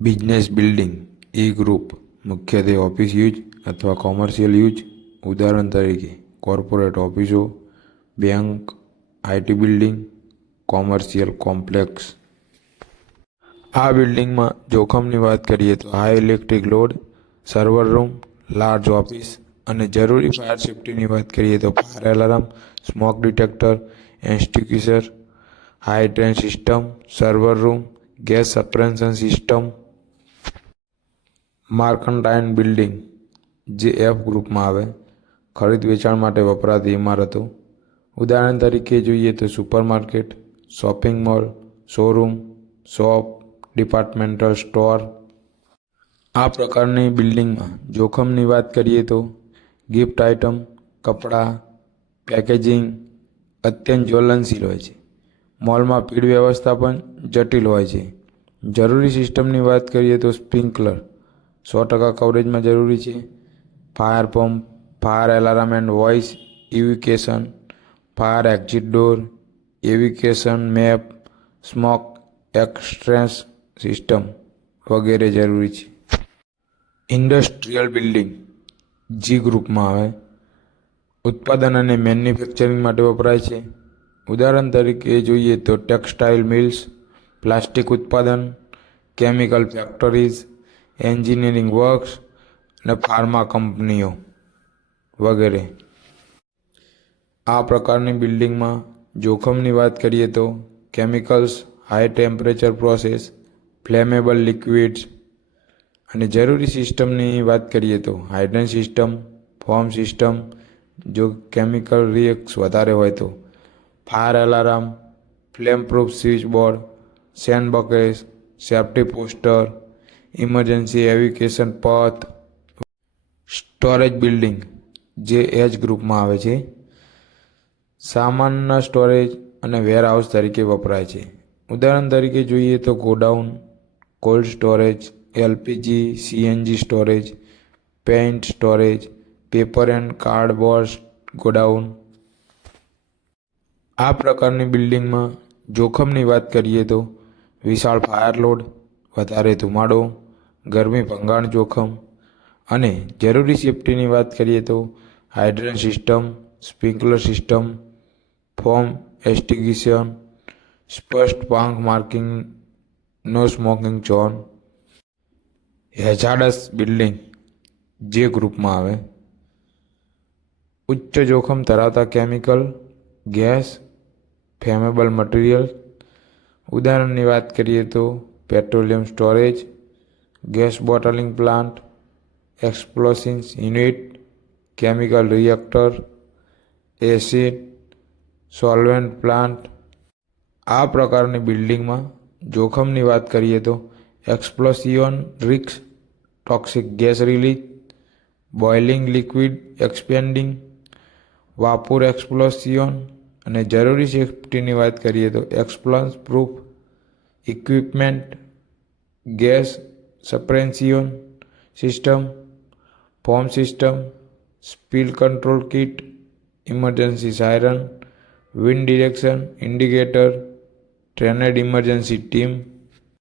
Business building E group મુખ્યત્વે office use અથવા commercial use, ઉદાહરણ તરીકે કોર્પોરેટ ઓફિસો, bank, IT building, commercial complex. આ બિલ્ડિંગમાં જોખમની વાત કરીએ તો high electric load, server room, large office અને જરૂરી ફાયર સેફ્ટીની વાત કરીએ તો fire alarm, smoke detector, extinguisher, hydrant system, server room, gas suppression system. Mercantile building જે એફ ગ્રુપમાં આવે, ખરીદ વેચાણ માટે વપરાતી ઇમારતો, ઉદાહરણ તરીકે જોઈએ તો supermarket, shopping mall, showroom, shop, departmental store. આ પ્રકારની બિલ્ડિંગમાં જોખમની વાત કરીએ તો ગિફ્ટ આઇટમ, કપડાં, પેકેજિંગ અત્યંત જ્વલનશીલ હોય છે. મોલમાં ભીડ વ્યવસ્થાપન જટિલ હોય છે. જરૂરી સિસ્ટમની વાત કરીએ તો સ્પ્રિંકલર 100% કવરેજમાં જરૂરી છે. Fire pump, fire alarm and voice evacuation, fire exit door, evacuation map, smoke extraction system વગેરે જરૂરી છે. ઇન્ડસ્ટ્રીયલ બિલ્ડિંગ જી ગ્રુપમાં આવે, ઉત્પાદન અને મેન્યુફેક્ચરિંગ માટે વપરાય છે. ઉદાહરણ તરીકે જોઈએ તો ટેક્સટાઇલ મિલ્સ, પ્લાસ્ટિક ઉત્પાદન, કેમિકલ ફેક્ટરીઝ, એન્જિનિયરિંગ વર્ક્સ અને ફાર્મા કંપનીઓ વગેરે. આ પ્રકારની બિલ્ડિંગમાં જોખમની વાત કરીએ તો chemicals, high temperature process, flammable liquids અને જરૂરી સિસ્ટમની વાત કરીએ તો હાઇડ્રન્ટ સિસ્ટમ, ફોર્મ સિસ્ટમ, જો કેમિકલ રિએક્ટ્સ વધારે હોય તો fire alarm, flame proof switch board, sand bucket, safety poster, emergency evacuation path. Storage building જે એચ ગ્રુપમાં આવે છે, સામાનના સ્ટોરેજ અને વેરહાઉસ તરીકે વપરાય છે. ઉદાહરણ તરીકે જોઈએ તો godown, cold storage, LPG CNG storage, paint storage, paper and cardboard godown. આ પ્રકારની બિલ્ડિંગમાં જોખમની વાત કરીએ તો વિશાળ ફાયર લોડ, વધારે ધુમાડો, ગરમી ભંગાણ જોખમ અને જરૂરી સેફ્ટીની વાત કરીએ તો hydrant system, sprinkler system, foam extinguishing, સ્પષ્ટ પાંખ marking, no smoking zone. Hazardous building જે ગ્રુપમાં આવે, ઉચ્ચ જોખમ ધરાવતા કેમિકલ, ગેસ, ફ્લેમેબલ મટીરિયલ. ઉદાહરણની વાત કરીએ તો petroleum storage, gas bottling plant, explosive unit, chemical reactor, acid solvent plant. આ પ્રકારની બિલ્ડિંગમાં જોખમની વાત કરીએ તો explosion risk, toxic gas release, boiling liquid expanding, vapour explosion અને જરૂરી સેફ્ટીની વાત કરીએ તો explosion proof equipment, gas suppression system, foam system, spill control kit, emergency siren, wind direction indicator, trained emergency team.